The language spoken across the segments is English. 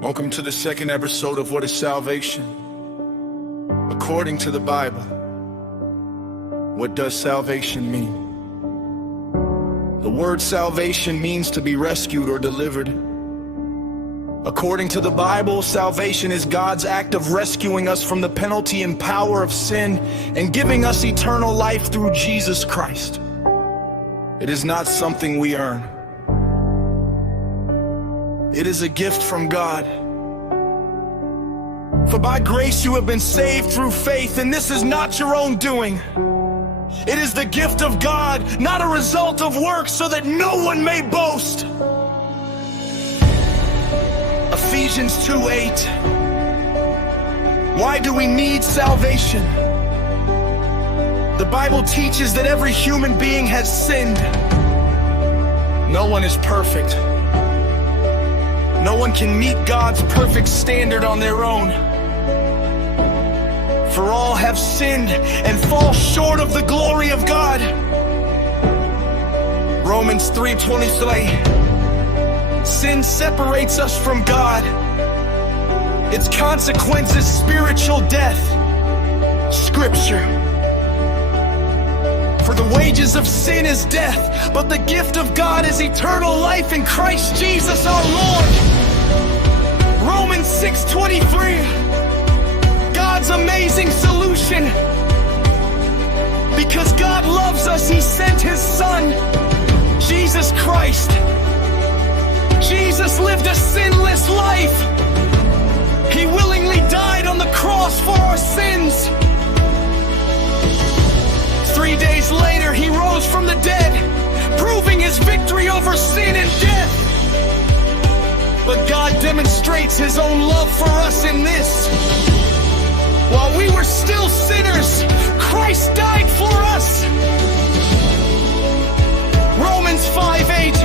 Welcome to the second episode of What is Salvation? According to the Bible, what does salvation mean? The word salvation means to be rescued or delivered. According to the Bible, salvation is God's act of rescuing us from the penalty and power of sin and giving us eternal life through Jesus Christ. It is not something we earn. It is a gift from God. For by grace you have been saved through faith, and this is not your own doing. It is the gift of God, not a result of works, so that no one may boast. Ephesians 2:8. Why do we need salvation? The Bible teaches that every human being has sinned. No one is perfect. No one can meet God's perfect standard on their own. For all have sinned and fall short of the glory of God. Romans 3:23. Sin separates us from God. Its consequence is spiritual death. Scripture. For the wages of sin is death, but the gift of God is eternal life in Christ Jesus our Lord. Romans 6:23. God's amazing solution. Because God loves us, He sent His Son, Jesus Christ. Jesus lived a sinless life. He willingly died on the cross for our sins. 3 days later, He rose from the dead, proving His victory over sin and death. But God demonstrates His own love for us in this: while we were still sinners, Christ died for us. Romans 5:8.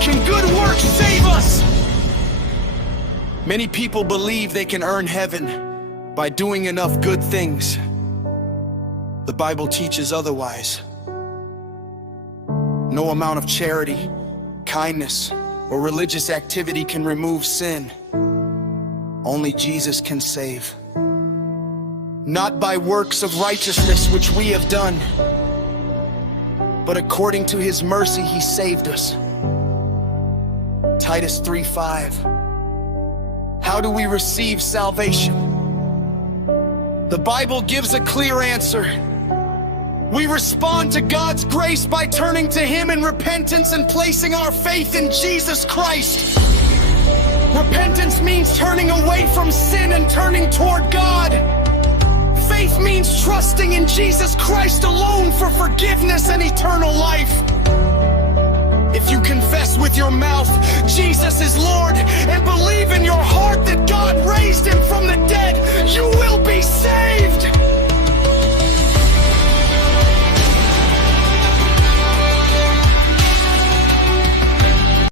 Can good works save us? Many people believe they can earn heaven by doing enough good things. The Bible teaches otherwise. No amount of charity, kindness, or religious activity can remove sin. Only Jesus can save. Not by works of righteousness which we have done, but according to His mercy He saved us. Titus 3:5. How do we receive salvation? The Bible gives a clear answer. We respond to God's grace by turning to Him in repentance and placing our faith in Jesus Christ. Repentance means turning away from sin and turning toward God. Faith means trusting in Jesus Christ alone for forgiveness and eternal life. If you confess with your mouth Jesus is Lord and believe in your heart that God raised Him from the dead, you will be saved.